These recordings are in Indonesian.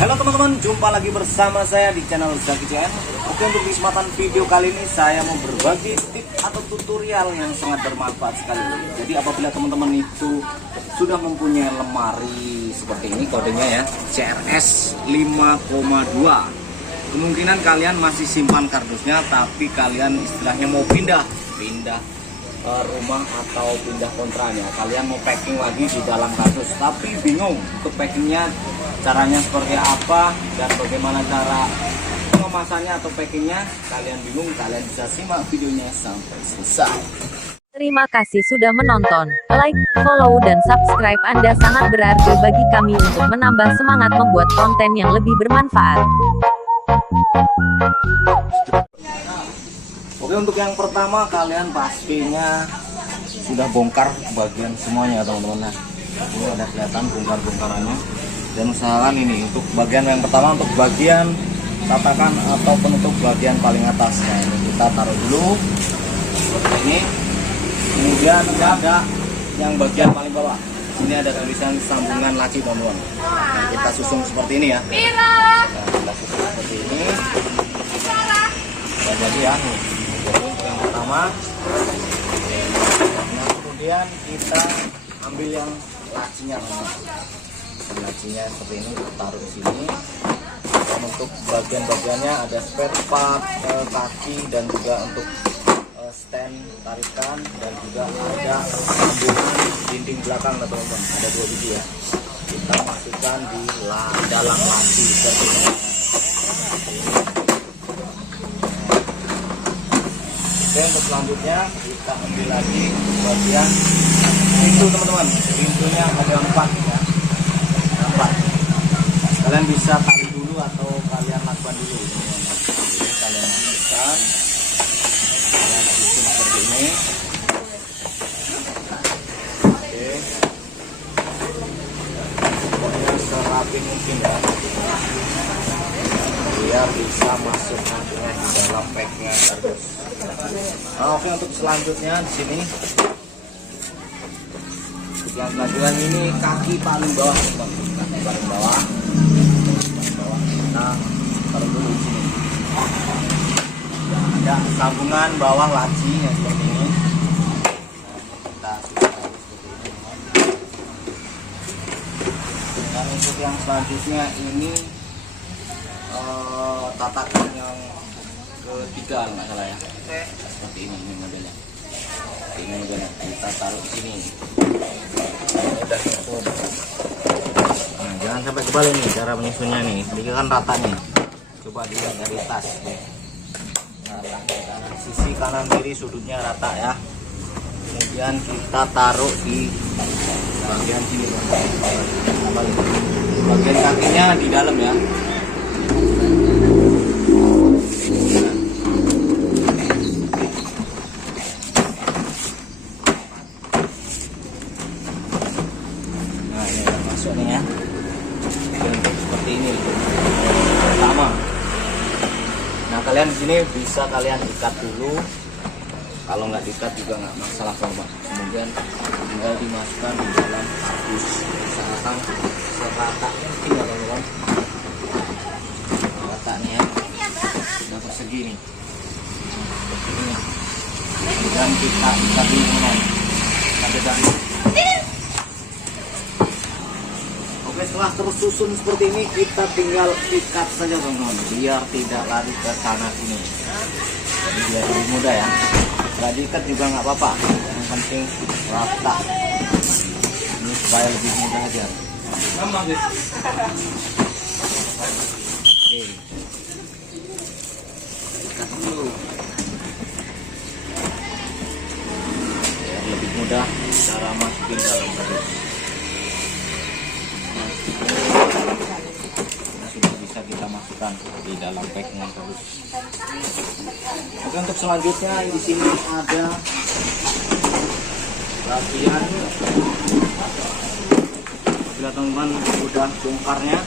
Halo teman-teman, jumpa lagi bersama saya di channel Zaki CN. Oke, untuk di kesempatan video kali ini saya mau berbagi tips atau tutorial yang sangat bermanfaat sekali. Jadi apabila teman-teman itu sudah mempunyai lemari seperti ini, kodenya ya CRS 5,2, kemungkinan kalian masih simpan kardusnya, tapi kalian istilahnya mau pindah rumah atau pindah kontranya, kalian mau packing lagi di dalam kardus tapi bingung untuk packingnya caranya seperti apa dan bagaimana cara pengemasannya atau packingnya, kalian bingung, kalian bisa simak videonya sampai selesai. Terima kasih sudah menonton. Like, follow, dan subscribe Anda sangat berarti bagi kami untuk menambah semangat membuat konten yang lebih bermanfaat. Oke, untuk yang pertama kalian pastinya sudah bongkar bagian semuanya teman-teman. Nah, ini ada kelihatan bongkar-bongkarannya, dan usahakan ini untuk bagian yang pertama, untuk bagian tatakan atau penutup bagian paling atas. Nah, ini kita taruh dulu seperti ini. Kemudian ada yang bagian paling bawah, ini ada tulisan sambungan laci teman-teman. Nah, kita susun seperti ini ya. Nah, kita susun seperti ini. Dan jadi ya, yang pertama. Nah, kemudian kita ambil yang lacinya, lacinya seperti ini, kita taruh di sini. Dan untuk bagian-bagiannya ada spare part, kaki, dan juga untuk stand tarikan, dan juga ada sambungan dinding belakang teman-teman, ada 2 biji ya. Kita masukkan di dalam laci seperti ini. Oke, untuk selanjutnya kita ambil lagi bagian pintu teman-teman. Pintunya ada 4 ya, 4. Kalian bisa tarik dulu atau kalian lakban dulu teman-teman. Jadi kalian masukkan, kalian susun seperti ini. Oke, pokoknya serapi mungkin ya, biar bisa masuk nantinya di dalam packnya kardus. Nah, oke, untuk selanjutnya di sini, untuk yang selanjutnya ini kaki paling bawah teman-teman. Kaki paling bawah, kita taruh dulu di sini. Ada sambungan bawah laci yang seperti ini. Kita taruh seperti ini. Dan untuk yang selanjutnya ini tatakan yang ketiga nggak salah ya, seperti ini modelnya. Ini modelnya kita taruh di sini. Udah susun. Nah, jangan sampai kebalik nih cara menyusunnya nih, sedikit kan rata nih. Coba dilihat dari tas. Nah, sisi kanan kiri sudutnya rata ya. Kemudian kita taruh di bagian sini. Bagian kakinya di dalam ya. Ya. Bentuk seperti ini pertama. Nah, kalian di sini bisa kalian ikat dulu. Kalau nggak diikat juga nggak masalah teman-teman. Kemudian tinggal dimasukkan di dalam kardus. Usahakan seratanya mungkin ya teman-teman. Ratanya udah persegi nih. Seperti ini. Dan kita ikat dulu teman-teman. Sampai dari setelah tersusun seperti ini, kita tinggal ikat saja teman-teman, biar tidak lari ke sana sini. Jadi biar lebih mudah ya. Nggak diikat juga nggak apa-apa, yang penting rata. Ini supaya lebih mudah aja. Oke, ikat dulu biar lebih mudah cara masukin dalam kardus. Sudah bisa kita masukkan di dalam packnya terus. Oke, untuk selanjutnya di sini ada bagian, bila teman-teman sudah bongkarnya,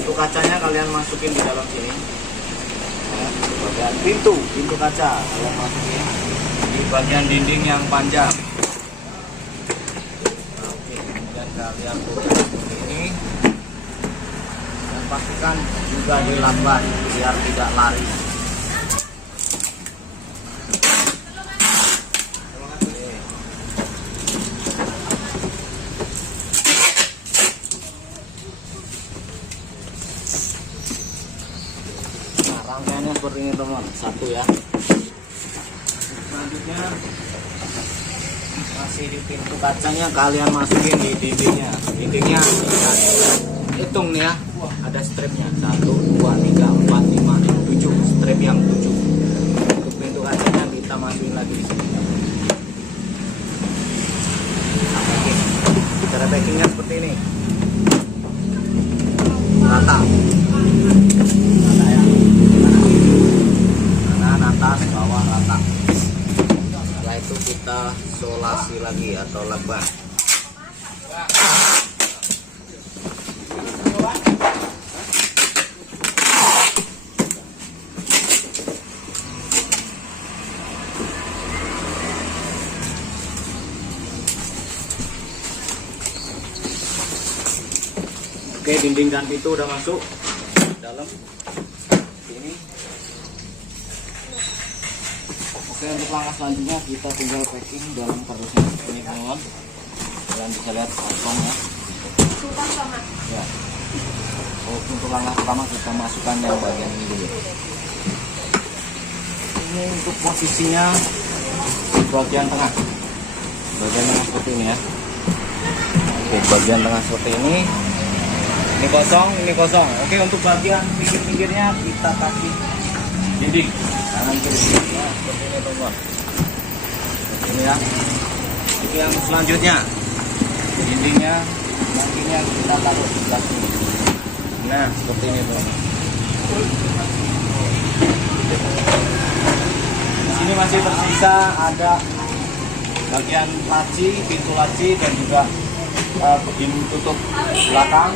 untuk kacanya kalian masukin di dalam sini. Bagian pintu kaca kalian masukin di bagian dinding yang panjang. Nah, oke, kemudian kalian buka seperti ini. pastikan juga dilakban biar tidak lari. Nah, rangkaiannya seperti ini teman, satu ya. Selanjutnya masih di pintu kacanya, kalian masukin di dindingnya. Dindingnya hitung nih ya, ada stripnya 1, 2, 3, 4, 5, 7 strip yang 7. Untuk pintu kacanya kita masukin lagi di sini. Cara packingnya seperti ini, rata ya, kanan atas bawah rata. Setelah itu kita solasi lagi atau lakban. Oke, dinding dan pintu udah masuk dalam ini. Oke, untuk langkah selanjutnya kita tinggal packing dalam kardusnya ini teman-teman. Kalian bisa lihat kantongnya ya. Untuk langkah pertama kita masukkan yang bagian ini dulu. Ini untuk posisinya di bagian tengah, seperti ini ya. Oke, bagian tengah seperti ini. Ini kosong. Oke, untuk bagian pinggir-pinggirnya kita kasih dinding kanan kiri ya, seperti ini teman. Seperti ini ya. Itu yang selanjutnya, dindingnya nantinya kita taruh di sebelah sini. Nah, seperti ini teman. Di sini masih tersisa ada bagian laci, pintu laci dan juga begini tutup belakang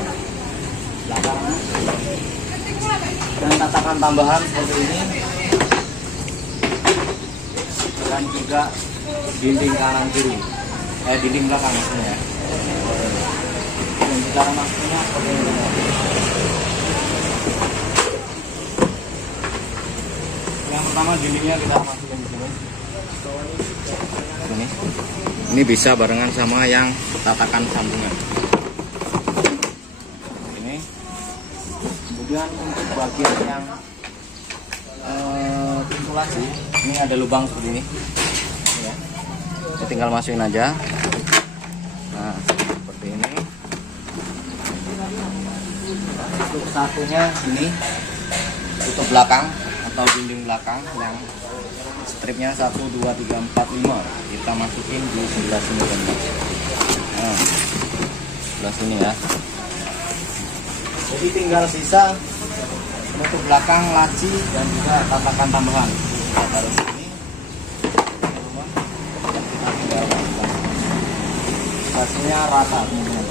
dan tatakan tambahan seperti ini, dan juga dinding kanan kiri, dinding belakang maksudnya. Dan cara masuknya seperti ini. Yang pertama dindingnya kita masukin di sini. Ini bisa barengan sama yang tatakan sambungan. Kemudian untuk bagian yang pintu laci, ini ada lubang seperti ini ya. Kita tinggal masukin aja. Nah, seperti ini. Untuk satunya ini tutup belakang atau dinding belakang yang stripnya 1, 2, 3, 4, 5 kita masukin di sebelah sini teman. Nah, sebelah sini ya. Jadi tinggal sisa penutup belakang, laci dan juga tatakan tambahan. Kita taruh sini. Kita tinggal hasilnya rata teman-teman.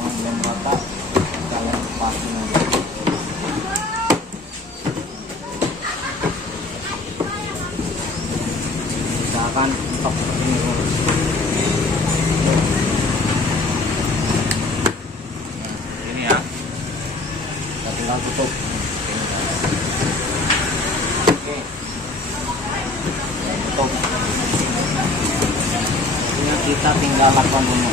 Belum rata, kalian pasin aja. Usahakan top seperti ini. Tutup. Oke. Tutup. Ini kita tinggal lakukan dulu.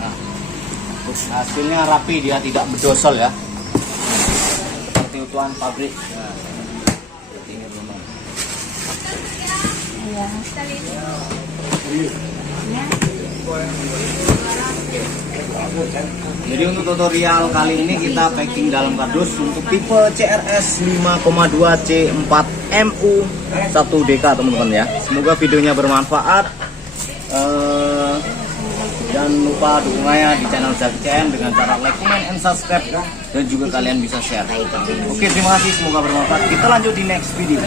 Nah, hasilnya rapi, dia tidak berdosol ya. Seperti utuhan pabrik. Nah, seperti ini teman. Jadi untuk tutorial kali ini kita packing dalam kardus untuk tipe CRS 5,2 C4 MU 1DK teman-teman ya. Semoga videonya bermanfaat. Jangan lupa dukungannya di channel Zaki CM dengan cara like, comment, and subscribe, dan juga kalian bisa share. Oke, terima kasih, semoga bermanfaat. Kita lanjut di next video.